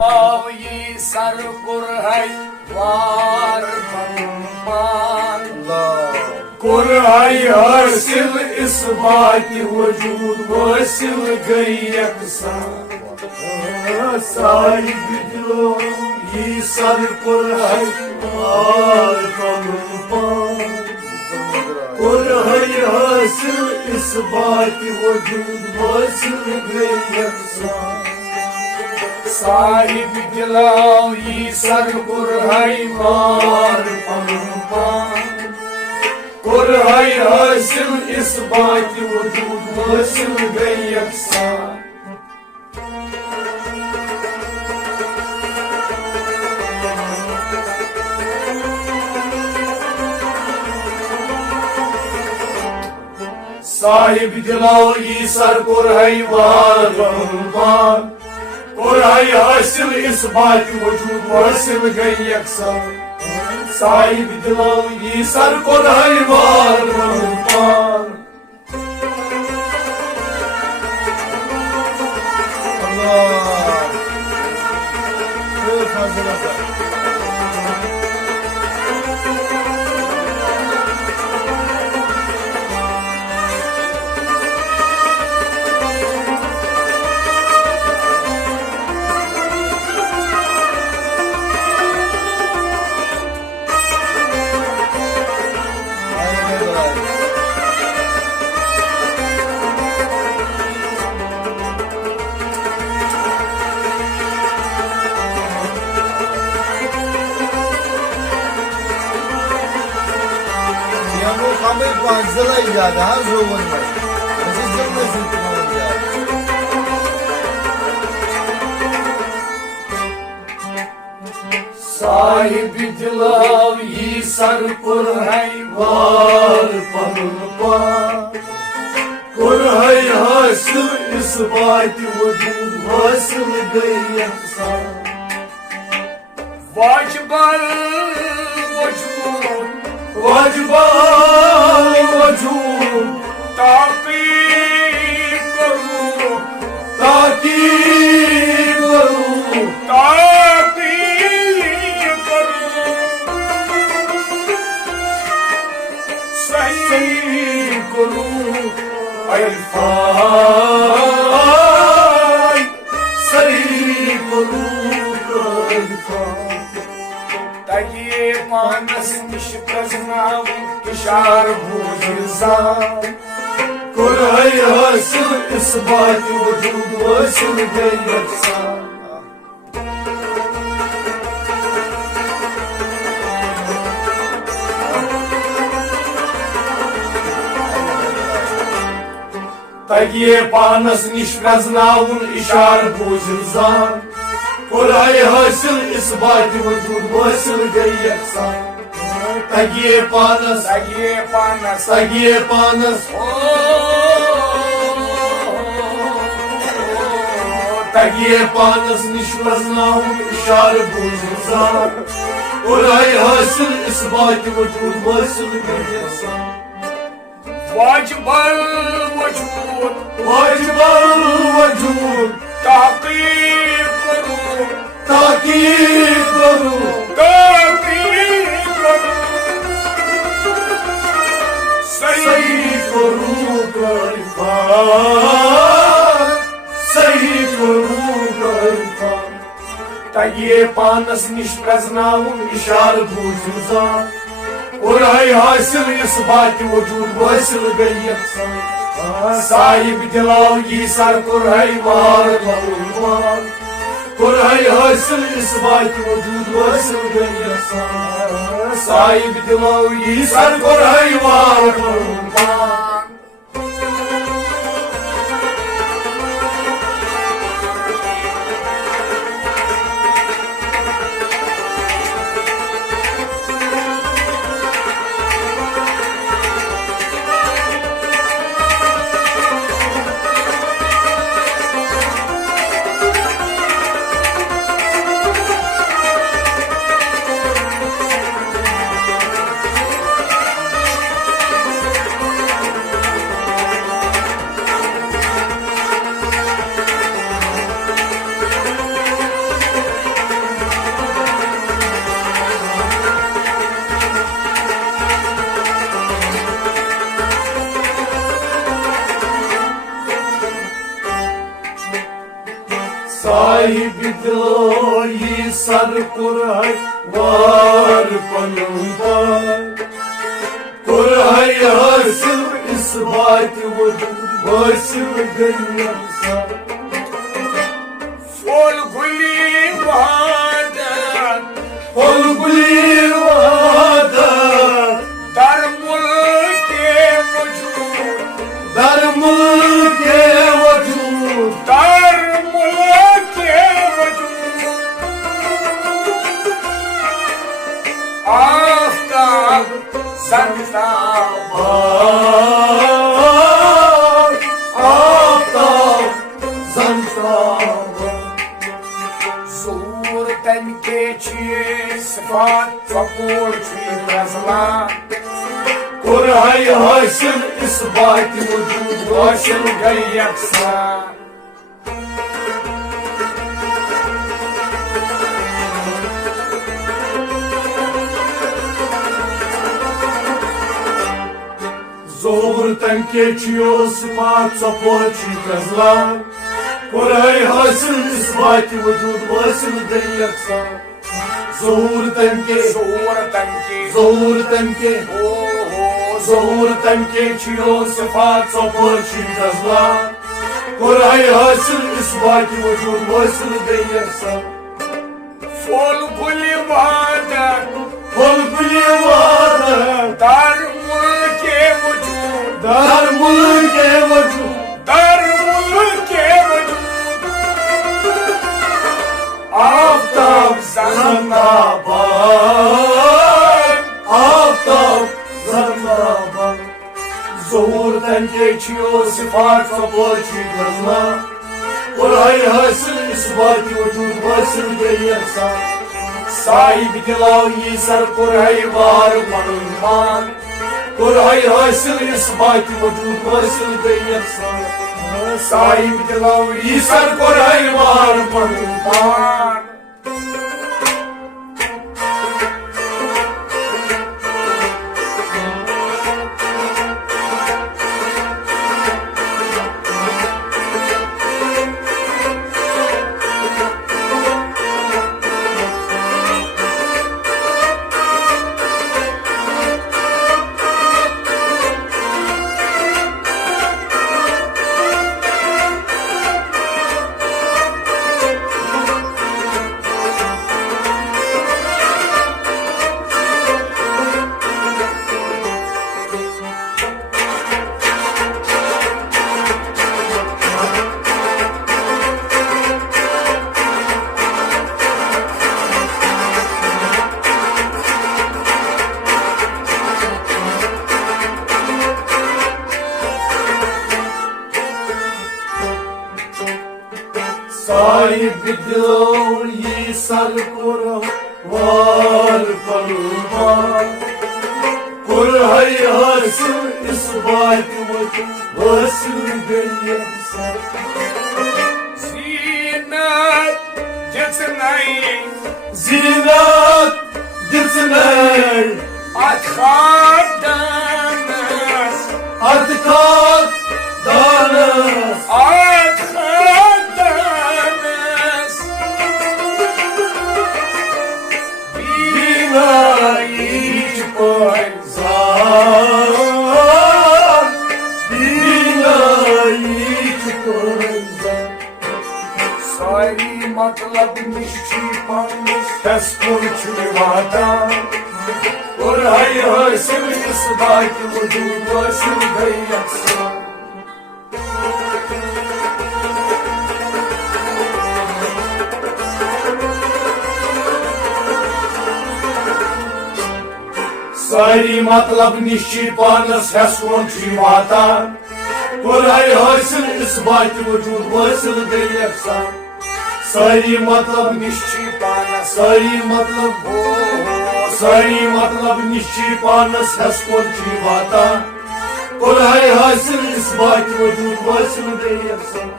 ये सर कुरहै वार मान कुरहै हासिल इस बात वजूद हासिल गई यकसान साहिब दिलो ये सर कुरहै वार मान कुरहै हासिल इस बात वजूद हासिल गई यकसान साहिब दिलाओ ये सर कुरहै वार कुरहै हासिल इस बात वजूद हासिल गई यकसान साहिब दिलाओ ये सर कुरहै वार कुरहै हासिल इस बात वजूद हासिल गई यकसान साहिब दिलाओ ये सर कुरहै वार Zıla icadı ha zorun var. Bizi zılmasın kullanacak. Sahib दिलाओ ये सर कुरहै वार कुरहै हासिल इस बात वजूद हासिल गई यकसान वाजबल वजूद वाजबल वजूद ताकीद करूं ताकीद करूं ताकीद करूं सही करूं अल्फाज सही करूं अल्फाज तगिए मानस निश प्रजनाव इशार भूजा कुरहै हासिल इस बात वजूद हासिल गई यकसान तगिए पानस निश प्रजनावन इशार भूजा कुरहै हासिल इस बात वजूद हासिल गई यकसान तगिए पानस तगिए पानस निश प्रजनावन इशार भूजा कुरहै हासिल इस बात वजूद हासिल गई यकसान वाजबल वजूद ताकीद करूं ताकीद करूं सही करूं अल्फाज सही करूं अल्फाज तगिए पानस निश प्रजनावन इशार भूजा कुरहै हासिल इस बात वजूद हासिल गई यकसान साहिब दिलाओ ये सर कुरहै वार कुरहै हासिल इस बात वजूद हासिल गई यकसान साहिब दिलाओ ये सर कुरहै वार दिलो यी सर कुरहै वार पनुबार कुरहै हासिल इस बात वजूद हासिल गई अक्सर फूल गुली वादत फूल गुली वादत दर मुल्के वजूद दर मुल्के वजूद दर मुल्के वजूद आफ्ताब ज़ंदाबाद आफ्ताब ज़ंदाबाद ज़हूर तनके छिए सिफात ज़हूर छी रज़लान कुरहै हासिल इस बात वजूद हासिल गई यकसान ज़हूर तनके छियो सिफात ज़हूर छी रज़लान कुरहै हासिल इस बात वजूद हासिल गई यकसान ज़हूर तनके ज़हूर तनके ज़हूर तनके छियो सिफात ज़हूर छी रज़लान कुरहै हासिल इस बात वजूद हासिल गई यकसान फूल गुली वादत फूल गुली वादत दर मुल्के वजूद दर मुल्के वजूद दर मुल्के वजूद आफ्ताब ज़ंदाबाद आफ्ताब ज़ंदाबाद ज़हूर तनके छियो सिफात ज़हूर छी रज़लान कुरहै हासिल इस बात वजूद हासिल गई यकसान साहिब दिलाओ यी सर कुरहै वार पनुबार कुरहै हासिल इस बात वजूद हासिल गई यकसान साहिब दिलाओ यी सर कुरहै वार पनुबार साहिब दिलो यी सर कुरहै वार पनुबार कुरहै हासिल इस बात वजूद हासिल गई यकसान ज़ीनत दित्नै ज़ीनत दित्नै अतखाक दानस अतखाक दानस अतखाक दानस बीनाईच पैज़ार बीनाईच पैज़ार सारी मतलब निश्ची पानिस तस्कुर छी वातान कुरहै हासिल इस बात वजूद हासिल गई यकसान सारी मतलब निश्चित पानस हसवन छी वातान कुरहै हासिल इस बात वजूद हासिल गई यकसान सारी मतलब निश्ची पानस सारी मतलब निश्ची पानस हसवन छी वातान कुरहै हासिल इस बात वजूद हासिल गई यकसान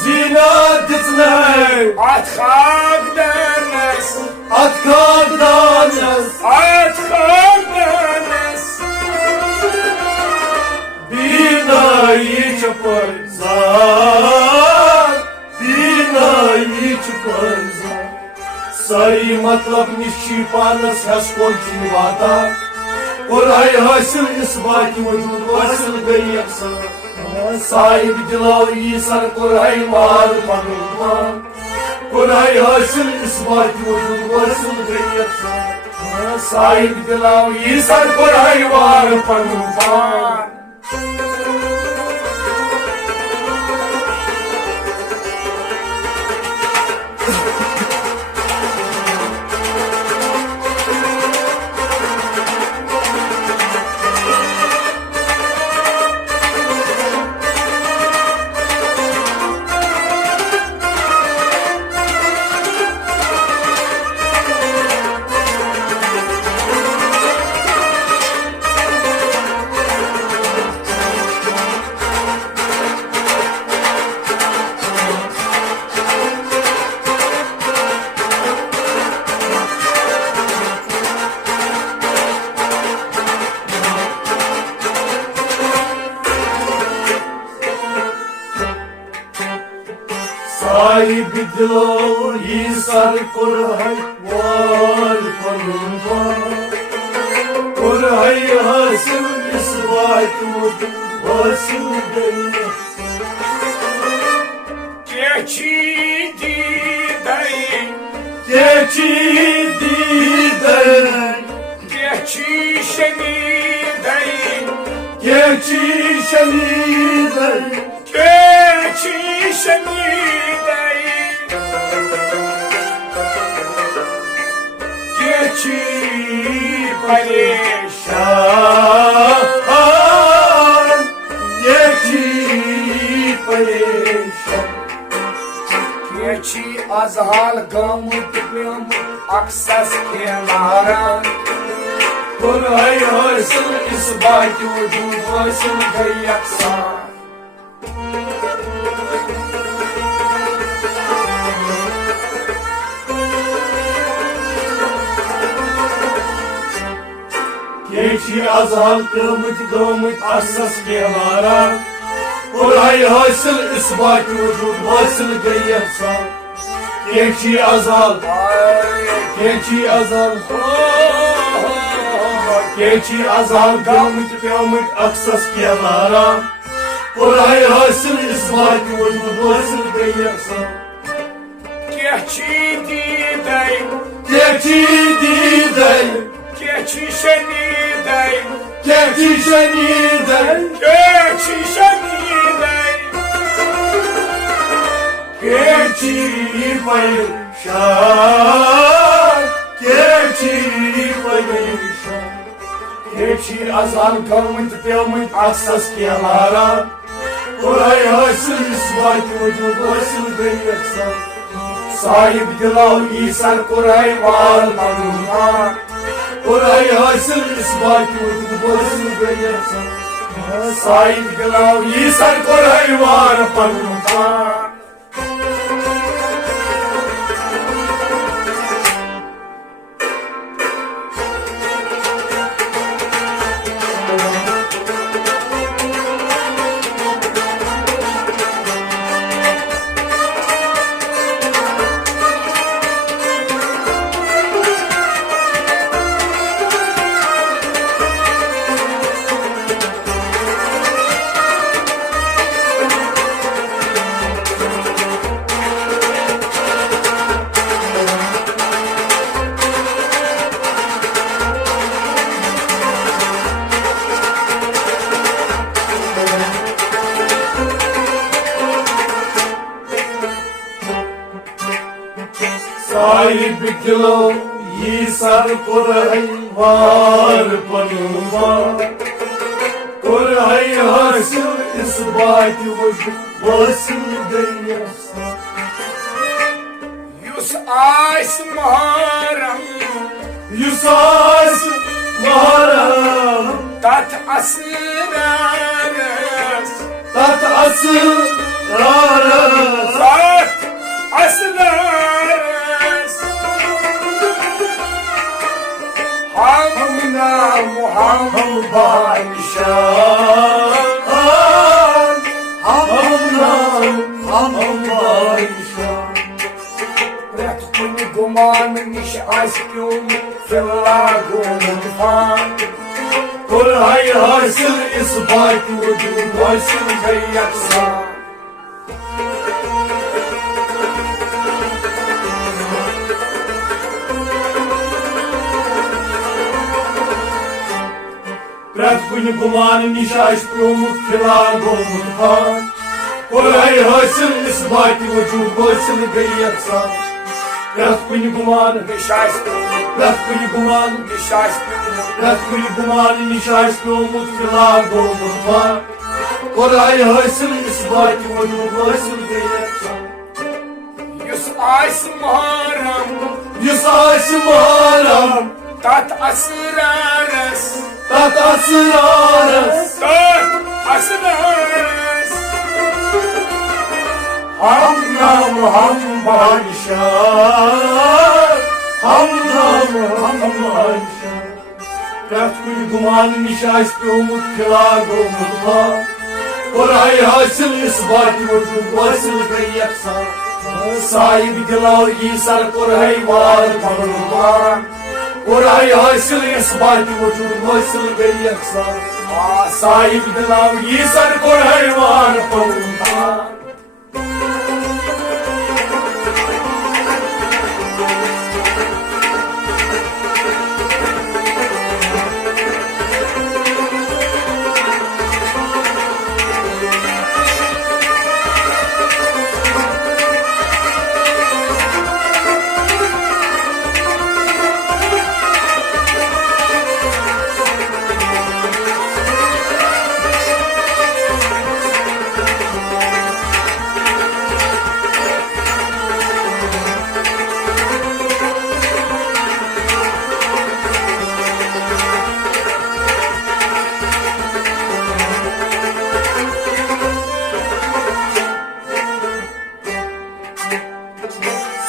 ज़ीनत दित्नै अतखाक दानस अतखाक दानस अतखाक दानस बीनाईच पैज़ार सारी मतलब निश्ची पानस हस कोन ची वाता और आई हासिल इस बात की वजूद हासिल गई अक्सर साहिब दिलाओ ये सर को आई वार पनुमान और आई हासिल इस बात की वजूद हासिल गई अक्सर साहिब दिलाओ ये सर को आई वार पनुमान साहिब दिलो ये सर कुरहै वार पनुमान कुरहै हासिल इस बात वजूद हासिल गई keçi didey keçi didey keçi şenidey keçi şenidey keçi şenidey keçi pareşan Şahan geçi perişan keçi azhal gamut piyam aksas kenaran Kurhay hasil isbat vücud hasil gay aksan Keçi azal kımıt asas kelara Kurhay hasil isbat vücud hasil gay aksan Keçi azal Keçi azal Keçi azal kımıt aksas kelara Kurhay hasil isbat vücud hasil gay aksan keçi didey Keçi didey keçi şenidey Keçi şenidey keçi şenidey Keçi perişan Keçi perişan Keçi azal kımıt piyamıt aksas kelara Kurhay hasil isbat vücud hasil gay aksan Sahib dilav isar Kurhay var tanrıma Kurhay hasil isbat vücud hasil gay aksan Sahib dilav isar Kurhay var tanrıma Sahib dilo ye sar Kurhay var panuman Kurhay hasil isbat vücud hasil gay aksan Yus ays maharam Yusas maharam tat asraras tat asıl raras tat asraras hamna muhammad Hamdan Hamdan Hamdan pret kuni guma गुमान निश आस्क्यों फिल्ला गुमान कुल है हासिल इस बात वजूद हासिल गई यकसा प्रत कुन गुमान निश प्योमुत फिलहाल गोमुत खान कुल है हासिल इस बात वजूद हासिल गई यकसा प्रत कुन गुमान निश आस्क्यों प्रत कुन गुमान निश आस्क्यों प्रत कुन गुमान निश प्योमुत फिलहाल गोमुत खान कुल है हासिल इस बात वजूद हासिल गई यकसा युस आस मुहर्रम युस आस मुहर्रम तात असरारस तात असरारस हम नाम हम बादशाह हम नाम हम बादशाह प्रत कुन गुमान निश प्योमुत फिलहाल गोमुत खान कुल है हासिल इस बात वजूद हासिल गई यकसा साहिब दिलाओ ये सर कुल है वार भगवान कुल है हासिल इस बात वजूद हासिल गई यकसा साहिब दिलाओ ये सर कुल है वार भगवान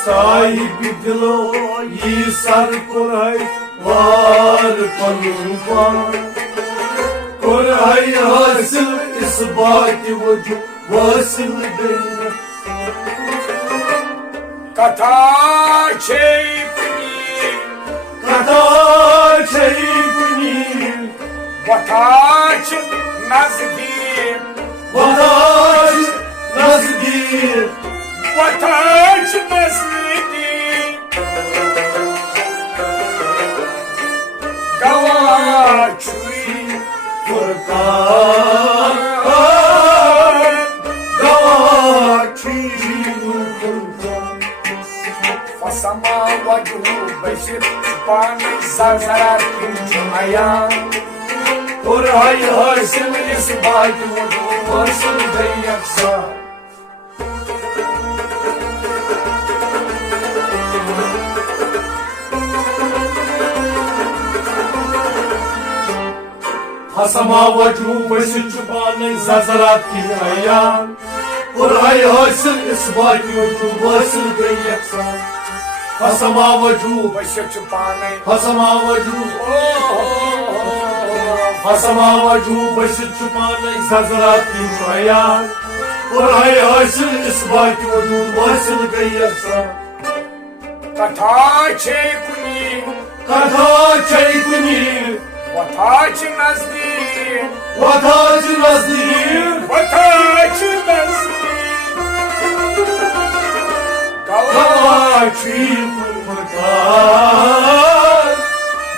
साहिब दिलो ये सर कुल है वार भगवान कुल है हासिल इस बात वजूद हासिल गई कथा छेपनी कथा छेपनी वताच नजदीक वताच नजदीक वताच नजदीक गवाचुई फुरकान गवाची फुरकान फसमा वजू बशिर पानी सजरा किंचुमायान और हाय हासिल इस बात वजूद हासिल गई यकसा हसमा वजू बस चुपाने ज़ज़रात की अयान और हाय हासिल इस बात वजूद हासिल गई यकसा हसमा वजू बशिर पानी हसमा वजू हसमा वजू बस चुपाने ज़ज़रात की अयान और हाय हासिल इस बात वजूद हासिल गई यकसा कथा छेपनी कथा चैकुनी वताच नजदीक वताच नजदीक वताच नजदीक गवाची फुरकान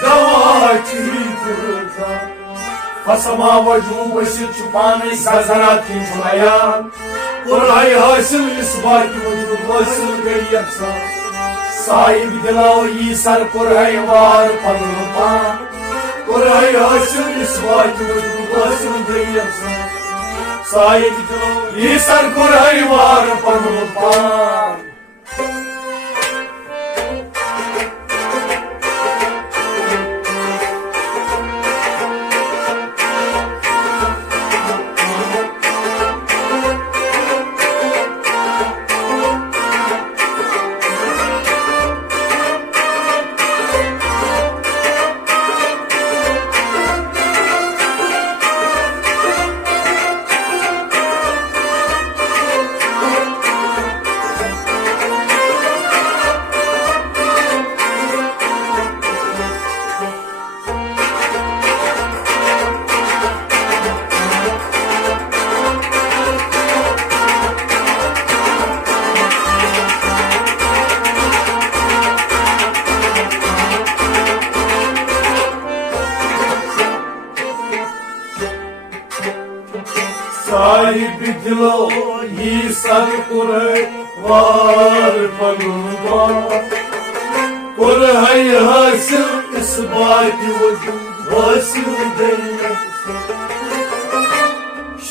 गवाची फुरकान फसमा वजू बशिर छुपाने ज़ज़रात की अयान और हाय हासिल इस बात वजूद हासिल गई यकसा साहिब दिलाओ ये सर कुल है वार भगवान कुल है हासिल इस बात वजूद हासिल गई यकसा साहिब दिलाओ ये सर कुल है वार भगवान दिलो ये सर कुरहै वार पनुवार कुरहै हासिल इस बात वजूद हासिल गई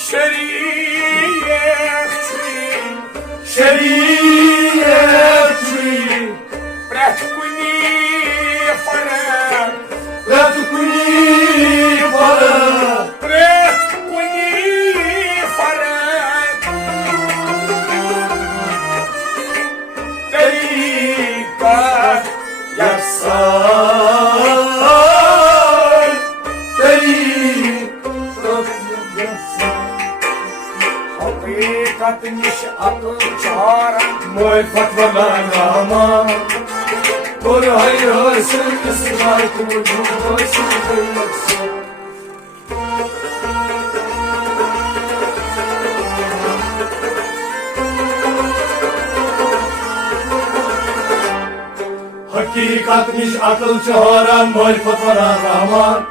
शरीयत छुई Pret kuni farak, रत कुनी फरक pret kuni farak. Tariqat yaksan tariqat yaksan hakikat niş akıl çağıran. moy fatvalar aman kuray hasil israt vücud hasil yaksan Hakikat niş akıl çağıran moy fatvalar aman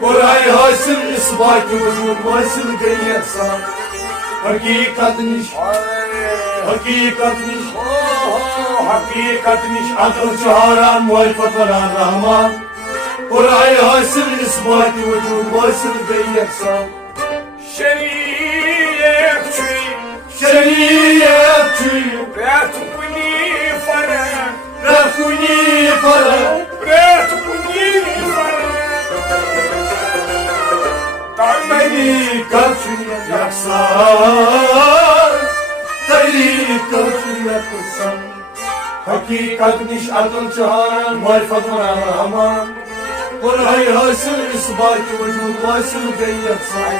kuray hasil isbat vücud hasil yaksan Hakikat niş Hakikat niş Hakikat niş akıl çağıran muhalefet veren rahman Kuray hasil isbat vücud hasil yaksan Şeriyet çüy, Şeriyet çüy pret kuni farak, Refuni farah pret kuni farak. Tarikat yaksan Tarikat yaksan Hakikat niş akıl çağıran muhalefet veren rahman Kuray hasil isbat vücud hasil yaksan